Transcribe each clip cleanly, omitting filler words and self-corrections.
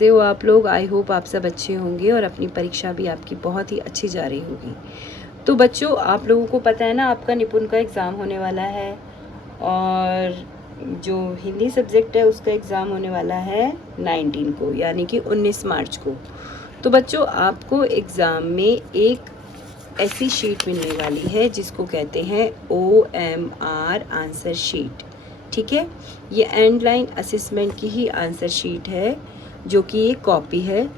कैसे हो आप लोग? आई होप आप सब अच्छे होंगे और अपनी परीक्षा भी आपकी बहुत ही अच्छी जा रही होगी। तो बच्चों, आप लोगों को पता है ना, आपका निपुण का एग्ज़ाम होने वाला है और जो हिंदी सब्जेक्ट है उसका एग्ज़ाम होने वाला है 19 को, यानी कि 19 मार्च को। तो बच्चों, आपको एग्ज़ाम में एक ऐसी शीट मिलने वाली है जिसको कहते हैं OMR आंसर शीट। ठीक है, ये एंड लाइन असेसमेंट की ही आंसर शीट है, जो कि ये कॉपी है।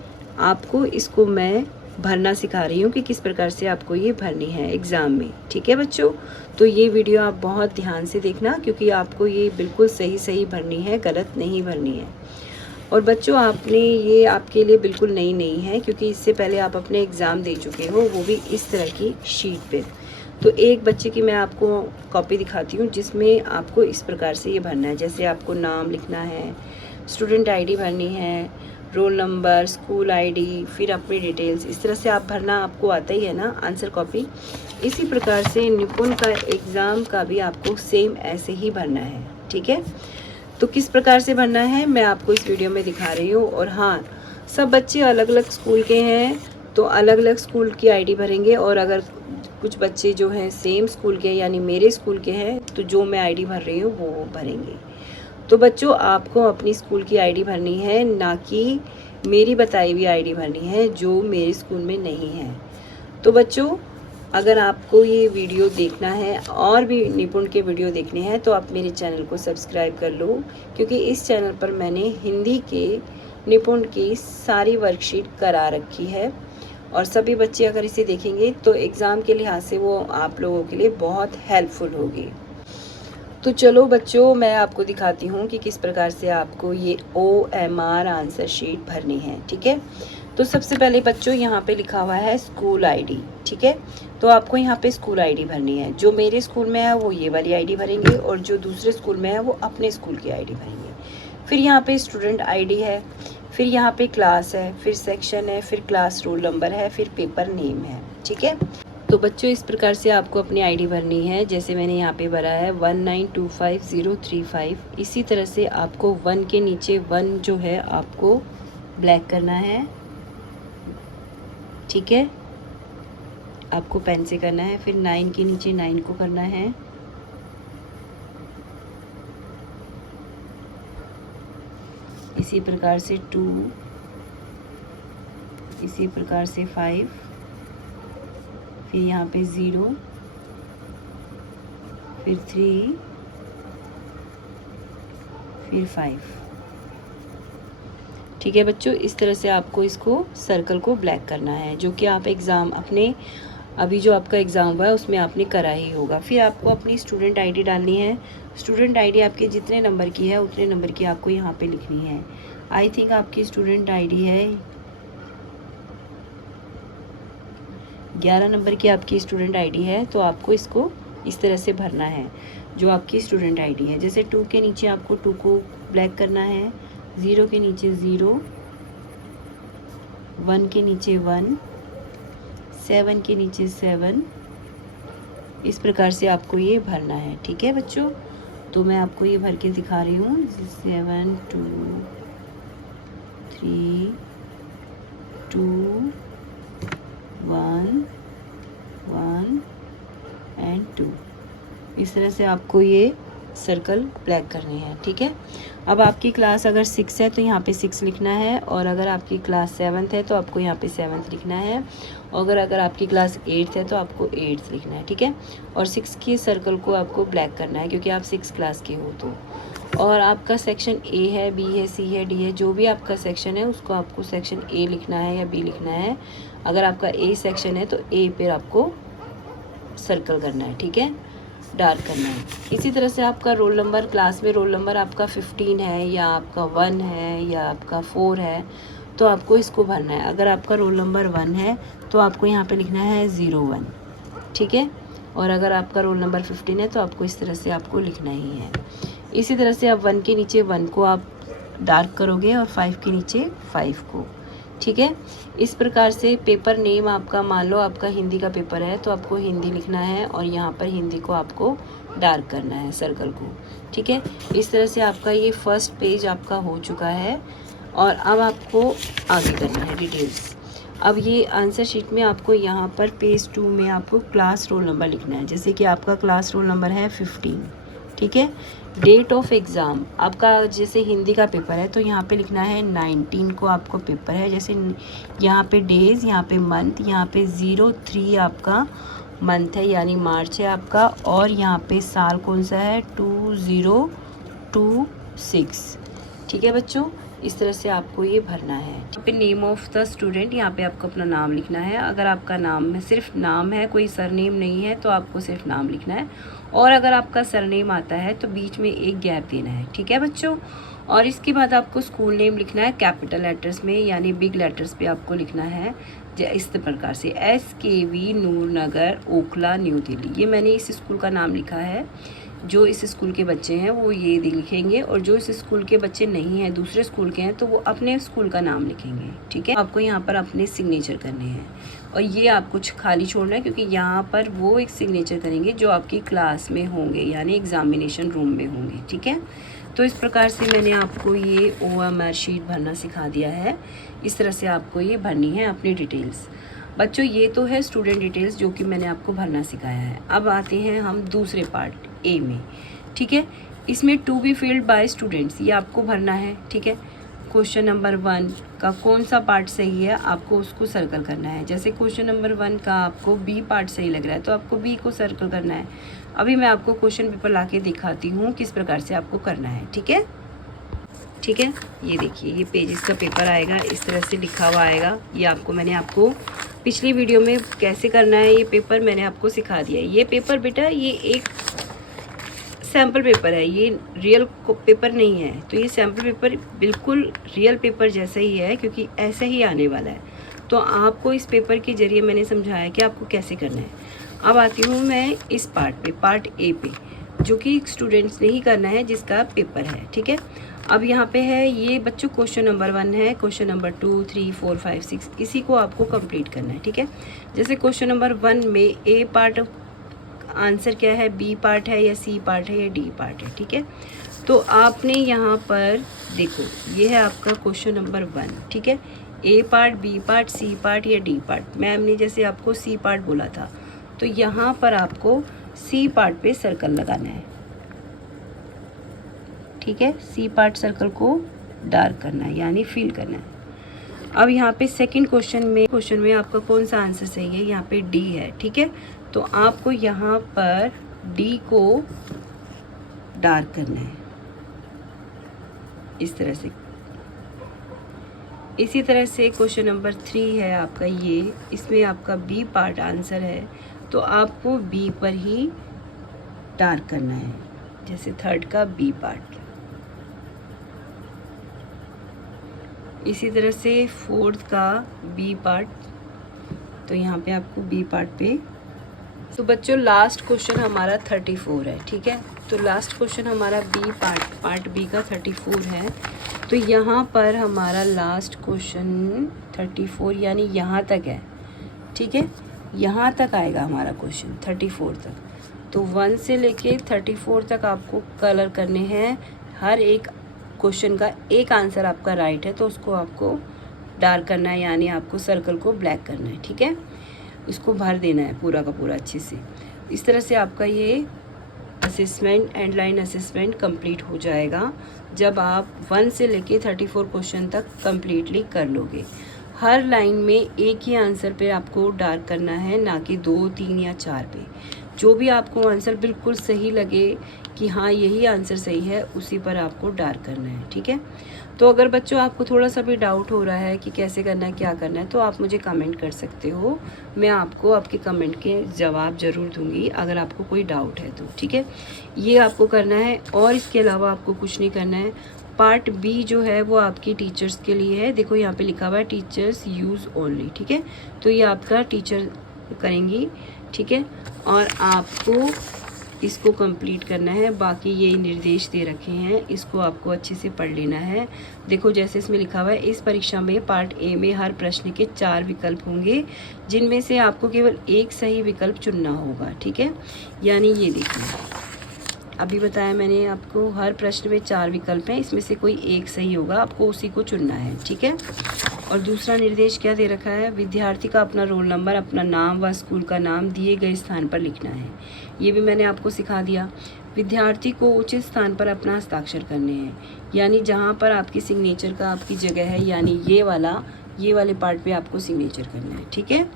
आपको इसको मैं भरना सिखा रही हूँ कि किस प्रकार से आपको ये भरनी है एग्ज़ाम में। ठीक है बच्चों, तो ये वीडियो आप बहुत ध्यान से देखना, क्योंकि आपको ये बिल्कुल सही भरनी है, गलत नहीं भरनी है। और बच्चों, आपने ये आपके लिए बिल्कुल नई नहीं है, क्योंकि इससे पहले आप अपने एग्ज़ाम दे चुके हो, वो भी इस तरह की शीट पे। तो एक बच्चे की मैं आपको कॉपी दिखाती हूँ जिसमें आपको इस प्रकार से ये भरना है। जैसे आपको नाम लिखना है, स्टूडेंट आईडी भरनी है, रोल नंबर, स्कूल आईडी, फिर अपनी डिटेल्स, इस तरह से आप भरना आपको आता ही है ना आंसर कॉपी। इसी प्रकार से निपुण का एग्ज़ाम का भी आपको सेम ऐसे ही भरना है। ठीक है, तो किस प्रकार से भरना है मैं आपको इस वीडियो में दिखा रही हूँ। और हाँ, सब बच्चे अलग अलग स्कूल के हैं तो अलग अलग स्कूल की आईडी भरेंगे, और अगर कुछ बच्चे जो हैं सेम स्कूल के यानी मेरे स्कूल के हैं तो जो मैं आईडी भर रही हूँ वो भरेंगे। तो बच्चों, आपको अपनी स्कूल की आईडी भरनी है, ना कि मेरी बताई हुई आईडी भरनी है जो मेरे स्कूल में नहीं है। तो बच्चों, अगर आपको ये वीडियो देखना है और भी निपुण के वीडियो देखने हैं तो आप मेरे चैनल को सब्सक्राइब कर लो, क्योंकि इस चैनल पर मैंने हिंदी के निपुण की सारी वर्कशीट करा रखी है। और सभी बच्चे अगर इसे देखेंगे तो एग्ज़ाम के लिहाज से वो आप लोगों के लिए बहुत हेल्पफुल होगी। तो चलो बच्चों, मैं आपको दिखाती हूँ कि किस प्रकार से आपको ये OMR आंसर शीट भरनी है। ठीक है, तो सबसे पहले बच्चों यहाँ पे लिखा हुआ है स्कूल आईडी। ठीक है, तो आपको यहाँ पे स्कूल आईडी भरनी है। जो मेरे स्कूल में है वो ये वाली आईडी भरेंगे, और जो दूसरे स्कूल में है वो अपने स्कूल की आईडी भरेंगे। फिर यहाँ पे स्टूडेंट आईडी है, फिर यहाँ पे क्लास है, फिर सेक्शन है, फिर क्लास रोल नंबर है, फिर पेपर नेम है। ठीक है, तो बच्चों, इस प्रकार से आपको अपनी आईडी भरनी है। जैसे मैंने यहाँ पे भरा है 1925035। इसी तरह से आपको 1 के नीचे 1 जो है आपको ब्लैक करना है। ठीक है, आपको पेन से करना है। फिर 9 के नीचे 9 को करना है। इसी प्रकार से 2, इसी प्रकार से 5, फिर यहाँ पे 0, फिर 3, फिर 5। ठीक है बच्चों, इस तरह से आपको इसको सर्कल को ब्लैक करना है, जो कि आप एग्ज़ाम अपने अभी जो आपका एग्ज़ाम हुआ है उसमें आपने करा ही होगा। फिर आपको अपनी स्टूडेंट आईडी डालनी है। स्टूडेंट आईडी आपके जितने नंबर की है उतने नंबर की आपको यहाँ पे लिखनी है। आई थिंक आपकी स्टूडेंट आईडी है 11 नंबर की आपकी स्टूडेंट आईडी है, तो आपको इसको इस तरह से भरना है जो आपकी स्टूडेंट आईडी है। जैसे 2 के नीचे आपको 2 को ब्लैक करना है, 0 के नीचे 0, 1 के नीचे 1, 7 के नीचे 7। इस प्रकार से आपको ये भरना है। ठीक है बच्चों, तो मैं आपको ये भर के दिखा रही हूँ। 7 2 3 2 1 1 एंड 2। इस तरह से आपको ये सर्कल ब्लैक करने हैं। ठीक है, अब आपकी क्लास अगर 6 है तो यहाँ पे 6 लिखना है, और अगर आपकी क्लास 7 है तो आपको यहाँ पे 7 लिखना है, और अगर आपकी क्लास 8 है तो आपको 8 लिखना है। ठीक है, और 6 की सर्कल को आपको ब्लैक करना है, क्योंकि आप 6 क्लास के हो तो। और आपका सेक्शन A है, B है, C है, D है, जो भी आपका सेक्शन है उसको आपको सेक्शन A लिखना है या B लिखना है। अगर आपका A सेक्शन है तो A पर आपको सर्कल करना है। ठीक है, डार्क करना है। इसी तरह से आपका रोल नंबर, क्लास में रोल नंबर आपका 15 है या आपका 1 है या आपका 4 है, तो आपको इसको भरना है। अगर आपका रोल नंबर 1 है तो आपको यहाँ पे लिखना है 01। ठीक है, और अगर आपका रोल नंबर 15 है तो आपको इस तरह से आपको लिखना ही है। इसी तरह से आप 1 के नीचे 1 को आप डार्क करोगे और 5 के नीचे 5 को। ठीक है, इस प्रकार से पेपर नेम आपका, मान लो आपका हिंदी का पेपर है तो आपको हिंदी लिखना है, और यहाँ पर हिंदी को आपको डार्क करना है सर्कल को। ठीक है, इस तरह से आपका ये फर्स्ट पेज आपका हो चुका है। और अब आपको आगे करना है डिटेल्स। अब ये आंसर शीट में आपको यहाँ पर पेज 2 में आपको क्लास रोल नंबर लिखना है। जैसे कि आपका क्लास रोल नंबर है 15, ठीक है। डेट ऑफ एग्ज़ाम आपका, जैसे हिंदी का पेपर है तो यहाँ पे लिखना है 19 को आपको पेपर है। जैसे यहाँ पे डेज़, यहाँ पे मंथ, यहाँ पे 03 आपका मंथ है यानी मार्च है आपका, और यहाँ पे साल कौन सा है 2026, ठीक है बच्चों। इस तरह से आपको ये भरना है। यहाँ पे नेम ऑफ द स्टूडेंट, यहाँ पे आपको अपना नाम लिखना है। अगर आपका नाम में सिर्फ नाम है, कोई सरनेम नहीं है, तो आपको सिर्फ नाम लिखना है। और अगर आपका सरनेम आता है तो बीच में एक गैप देना है, ठीक है बच्चों। और इसके बाद आपको स्कूल नेम लिखना है कैपिटल लेटर्स में, यानी बिग लेटर्स पे आपको लिखना है इस प्रकार से SKV नूर नगर ओखला न्यू दिल्ली। ये मैंने इस स्कूल का नाम लिखा है। जो इस स्कूल के बच्चे हैं वो ये लिखेंगे, और जो इस स्कूल के बच्चे नहीं हैं, दूसरे स्कूल के हैं, तो वो अपने स्कूल का नाम लिखेंगे, ठीक है। आपको यहाँ पर अपने सिग्नेचर करने हैं, और ये आपको खाली छोड़ना है, क्योंकि यहाँ पर वो एक सिग्नेचर करेंगे जो आपकी क्लास में होंगे, यानी एग्जामिनेशन रूम में होंगे, ठीक है। तो इस प्रकार से मैंने आपको ये OMR शीट भरना सिखा दिया है। इस तरह से आपको ये भरनी है अपनी डिटेल्स। बच्चों ये तो है स्टूडेंट डिटेल्स जो कि मैंने आपको भरना सिखाया है। अब आते हैं हम दूसरे पार्ट A में, ठीक है। इसमें to be filled by students, ये आपको भरना है, ठीक है। क्वेश्चन नंबर 1 का कौन सा पार्ट सही है, आपको उसको सर्कल करना है। जैसे क्वेश्चन नंबर 1 का आपको B पार्ट सही लग रहा है तो आपको B को सर्कल करना है। अभी मैं आपको क्वेश्चन पेपर ला के दिखाती हूँ किस प्रकार से आपको करना है, ठीक है। ठीक है, ये देखिए ये पेज इसका पेपर आएगा, इस तरह से लिखा हुआ आएगा। ये मैंने आपको पिछली वीडियो में कैसे करना है ये पेपर मैंने आपको सिखा दिया है। ये पेपर बेटा ये एक सैम्पल पेपर है, ये रियल पेपर नहीं है। तो ये सैम्पल पेपर बिल्कुल रियल पेपर जैसा ही है, क्योंकि ऐसा ही आने वाला है। तो आपको इस पेपर के ज़रिए मैंने समझाया कि आपको कैसे करना है। अब आती हूँ मैं इस पार्ट पे, पार्ट A पे, जो कि स्टूडेंट्स ने ही करना है जिसका पेपर है, ठीक है। अब यहाँ पे है ये बच्चों क्वेश्चन नंबर 1 है, क्वेश्चन नंबर 2, 3, 4, 5, 6 इसी को आपको कंप्लीट करना है, ठीक है। जैसे क्वेश्चन नंबर 1 में A पार्ट आंसर क्या है, B पार्ट है या C पार्ट है या D पार्ट है, ठीक है। तो आपने यहाँ पर देखो ये है आपका क्वेश्चन नंबर 1, ठीक है। A part, B part, C part या D पार्ट। मैम ने जैसे आपको C पार्ट बोला था, तो यहाँ पर आपको C पार्ट पे सर्कल लगाना है, ठीक है। C पार्ट सर्कल को डार्क करना है, यानी फिल करना है। अब यहाँ पे सेकंड क्वेश्चन में आपका कौन सा आंसर सही है, यहाँ पे D है, ठीक है। तो आपको यहाँ पर D को डार्क करना है इस तरह से। इसी तरह से क्वेश्चन नंबर 3 है आपका ये, इसमें आपका B पार्ट आंसर है, तो आपको B पर ही डार्क करना है, जैसे थर्ड का B पार्ट। इसी तरह से फोर्थ का B पार्ट, तो यहाँ पे आपको B पार्ट पे। तो बच्चों लास्ट क्वेश्चन हमारा 34 है, ठीक है। तो लास्ट क्वेश्चन हमारा B पार्ट B का 34 है। तो यहाँ पर हमारा लास्ट क्वेश्चन 34 यानी यहाँ तक है, ठीक है। यहाँ तक आएगा हमारा क्वेश्चन 34 तक। तो 1 से लेके 34 तक आपको कलर करने हैं। हर एक क्वेश्चन का एक आंसर आपका राइट है तो उसको आपको डार्क करना है, यानी आपको सर्कल को ब्लैक करना है, ठीक है। इसको भर देना है पूरा का पूरा अच्छे से। इस तरह से आपका ये assessment and line assessment complete हो जाएगा जब आप 1 से लेके 34 क्वेश्चन तक कंप्लीटली कर लोगे। हर लाइन में एक ही आंसर पे आपको डार्क करना है, ना कि 2, 3 या 4 पे। जो भी आपको आंसर बिल्कुल सही लगे कि हाँ यही आंसर सही है, उसी पर आपको डार्क करना है, ठीक है। तो अगर बच्चों आपको थोड़ा सा भी डाउट हो रहा है कि कैसे करना है, क्या करना है, तो आप मुझे कमेंट कर सकते हो। मैं आपको आपके कमेंट के जवाब ज़रूर दूंगी अगर आपको कोई डाउट है तो, ठीक है। ये आपको करना है और इसके अलावा आपको कुछ नहीं करना है। पार्ट B जो है वो आपकी टीचर्स के लिए है। देखो यहाँ पे लिखा हुआ है टीचर्स यूज़ ओनली, ठीक है। तो ये आपका टीचर करेंगी, ठीक है। और आपको इसको कंप्लीट करना है। बाकी ये निर्देश दे रखे हैं, इसको आपको अच्छे से पढ़ लेना है। देखो जैसे इसमें लिखा हुआ है, इस परीक्षा में पार्ट A में हर प्रश्न के 4 विकल्प होंगे, जिनमें से आपको केवल एक सही विकल्प चुनना होगा, ठीक है। यानी ये देखिए अभी बताया मैंने आपको, हर प्रश्न में 4 विकल्प हैं, इसमें से कोई एक सही होगा, आपको उसी को चुनना है, ठीक है। और दूसरा निर्देश क्या दे रखा है, विद्यार्थी का अपना रोल नंबर, अपना नाम व स्कूल का नाम दिए गए स्थान पर लिखना है। ये भी मैंने आपको सिखा दिया। विद्यार्थी को उचित स्थान पर अपना हस्ताक्षर करने हैं, यानी जहाँ पर आपकी सिग्नेचर का आपकी जगह है, यानी ये वाले पार्ट पे आपको सिग्नेचर करना है, ठीक है।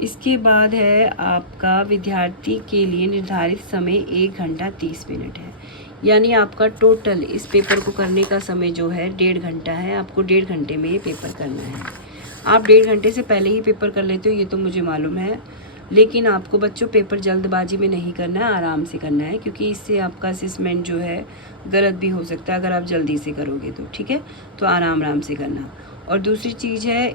इसके बाद है आपका विद्यार्थी के लिए निर्धारित समय 1 घंटा 30 मिनट है, यानी आपका टोटल इस पेपर को करने का समय जो है 1.5 घंटा है। आपको 1.5 घंटे में ये पेपर करना है। आप 1.5 घंटे से पहले ही पेपर कर लेते हो, ये तो मुझे मालूम है, लेकिन आपको बच्चों पेपर जल्दबाजी में नहीं करना है, आराम से करना है, क्योंकि इससे आपका असेसमेंट जो है गलत भी हो सकता है अगर आप जल्दी से करोगे तो, ठीक है। तो आराम से करना। और दूसरी चीज़ है,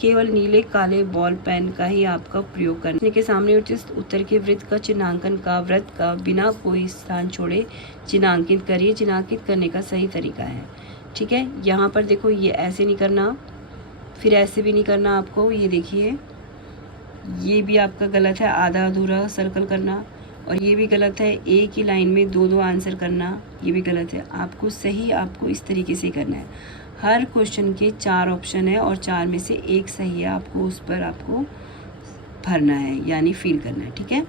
केवल नीले काले बॉल पेन का ही आपका प्रयोग करने के सामने उचित उत्तर के वृत्त का चिन्हांकन का वृत्त का बिना कोई स्थान छोड़े चिन्हांकित करिए। चिन्हांकित करने का सही तरीका है, ठीक है। यहाँ पर देखो, ये ऐसे नहीं करना, फिर ऐसे भी नहीं करना आपको। ये देखिए, ये भी आपका गलत है, आधा अधूरा सर्कल करना। और ये भी गलत है, एक ही लाइन में 2-2 आंसर करना, ये भी गलत है। आपको सही आपको इस तरीके से करना है। हर क्वेश्चन के 4 ऑप्शन है और 4 में से एक सही है, आपको उस पर आपको भरना है, यानी फिल करना है, ठीक है।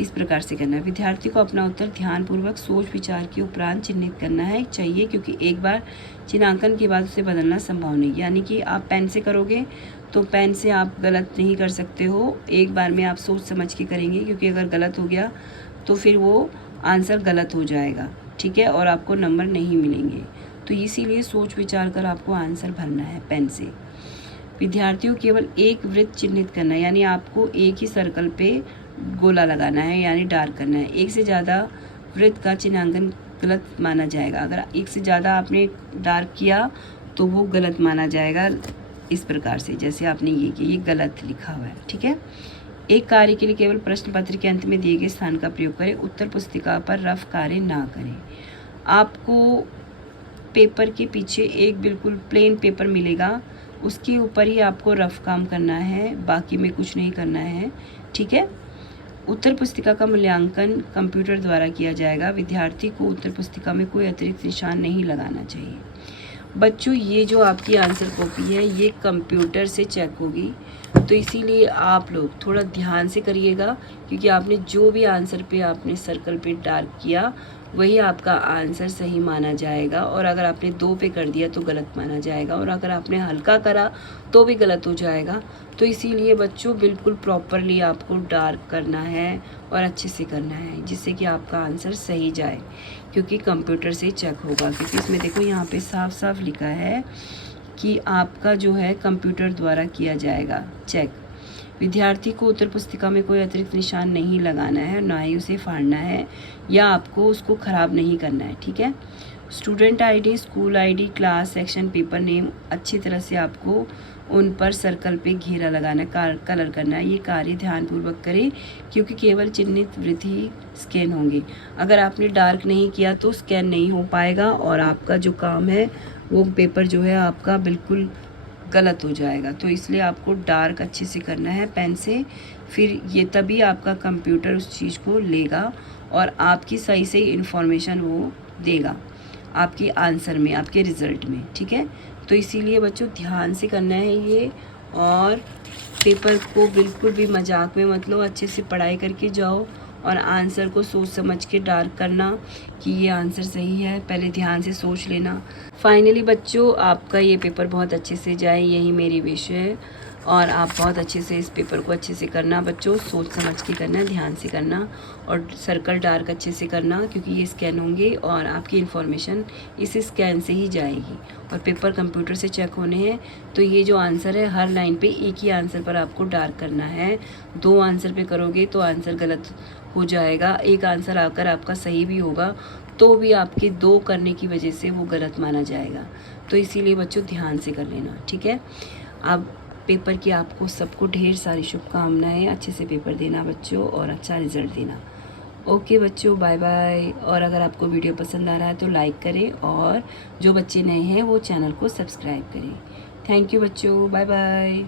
इस प्रकार से करना है। विद्यार्थी को अपना उत्तर ध्यानपूर्वक सोच विचार के उपरांत चिन्हित करना है चाहिए, क्योंकि एक बार चिन्हांकन के बाद उसे बदलना संभव नहीं। यानी कि आप पेन से करोगे तो पेन से आप गलत नहीं कर सकते हो, एक बार में आप सोच समझ के करेंगे, क्योंकि अगर गलत हो गया तो फिर वो आंसर गलत हो जाएगा, ठीक है, और आपको नंबर नहीं मिलेंगे। तो इसीलिए सोच विचार कर आपको आंसर भरना है पेन से। विद्यार्थियों केवल एक वृत्त चिन्हित करना है, यानी आपको एक ही सर्कल पे गोला लगाना है, यानी डार्क करना है। एक से ज़्यादा वृत्त का चिन्हांकन गलत माना जाएगा। अगर एक से ज़्यादा आपने डार्क किया तो वो गलत माना जाएगा। इस प्रकार से जैसे आपने ये किया, ये गलत लिखा हुआ है, ठीक है। एक कार्य के लिए केवल प्रश्न पत्र के अंत में दिए गए स्थान का प्रयोग करें। उत्तर पुस्तिका पर रफ कार्य ना करें। आपको पेपर के पीछे एक बिल्कुल प्लेन पेपर मिलेगा, उसके ऊपर ही आपको रफ काम करना है, बाकी में कुछ नहीं करना है, ठीक है। उत्तर पुस्तिका का मूल्यांकन कंप्यूटर द्वारा किया जाएगा। विद्यार्थी को उत्तर पुस्तिका में कोई अतिरिक्त निशान नहीं लगाना चाहिए। बच्चों, ये जो आपकी आंसर कॉपी है ये कंप्यूटर से चेक होगी, तो इसीलिए आप लोग थोड़ा ध्यान से करिएगा, क्योंकि आपने जो भी आंसर पे आपने सर्कल पे डार्क किया वही आपका आंसर सही माना जाएगा, और अगर आपने 2 पे कर दिया तो गलत माना जाएगा, और अगर आपने हल्का करा तो भी गलत हो जाएगा। तो इसीलिए बच्चों बिल्कुल प्रॉपरली आपको डार्क करना है और अच्छे से करना है, जिससे कि आपका आंसर सही जाए, क्योंकि कंप्यूटर से चेक होगा। क्योंकि इसमें देखो, यहाँ पे साफ साफ लिखा है कि आपका जो है कंप्यूटर द्वारा किया जाएगा चेक। विद्यार्थी को उत्तर पुस्तिका में कोई अतिरिक्त निशान नहीं लगाना है, ना ही उसे फाड़ना है, या आपको उसको ख़राब नहीं करना है, ठीक है। Student ID, school ID, class, section, paper name अच्छी तरह से आपको उन पर सर्कल पे घेरा लगाना, कलर करना है। ये कार्य ध्यानपूर्वक करें, क्योंकि केवल चिन्हित वृत्त ही स्कैन होंगे। अगर आपने डार्क नहीं किया तो स्कैन नहीं हो पाएगा, और आपका जो काम है वो पेपर जो है आपका बिल्कुल गलत हो जाएगा। तो इसलिए आपको डार्क अच्छे से करना है पेन से, फिर ये तभी आपका कंप्यूटर उस चीज़ को लेगा और आपकी सही सही इन्फॉर्मेशन वो देगा आपकी आंसर में, आपके रिज़ल्ट में, ठीक है। तो इसीलिए बच्चों ध्यान से करना है ये, और पेपर को बिल्कुल भी मजाक में मत लो, अच्छे से पढ़ाई करके जाओ और आंसर को सोच समझ के डार्क करना कि ये आंसर सही है, पहले ध्यान से सोच लेना। फाइनली बच्चों, आपका ये पेपर बहुत अच्छे से जाए, यही मेरी विश है, और आप बहुत अच्छे से इस पेपर को अच्छे से करना बच्चों, सोच समझ के करना, ध्यान से करना, और सर्कल डार्क अच्छे से करना, क्योंकि ये स्कैन होंगे और आपकी इन्फॉर्मेशन इस स्कैन से ही जाएगी, और पेपर कंप्यूटर से चेक होने हैं। तो ये जो आंसर है, हर लाइन पे एक ही आंसर पर आपको डार्क करना है। 2 आंसर पे करोगे तो आंसर गलत हो जाएगा। एक आंसर आकर आपका सही भी होगा तो भी आपके 2 करने की वजह से वो गलत माना जाएगा। तो इसीलिए बच्चों ध्यान से कर लेना, ठीक है। अब पेपर की आपको सबको ढेर सारी शुभकामनाएं, अच्छे से पेपर देना बच्चों और अच्छा रिजल्ट देना। ओके बच्चों, बाय बाय। और अगर आपको वीडियो पसंद आ रहा है तो लाइक करें, और जो बच्चे नए हैं वो चैनल को सब्सक्राइब करें। थैंक यू बच्चों, बाय बाय।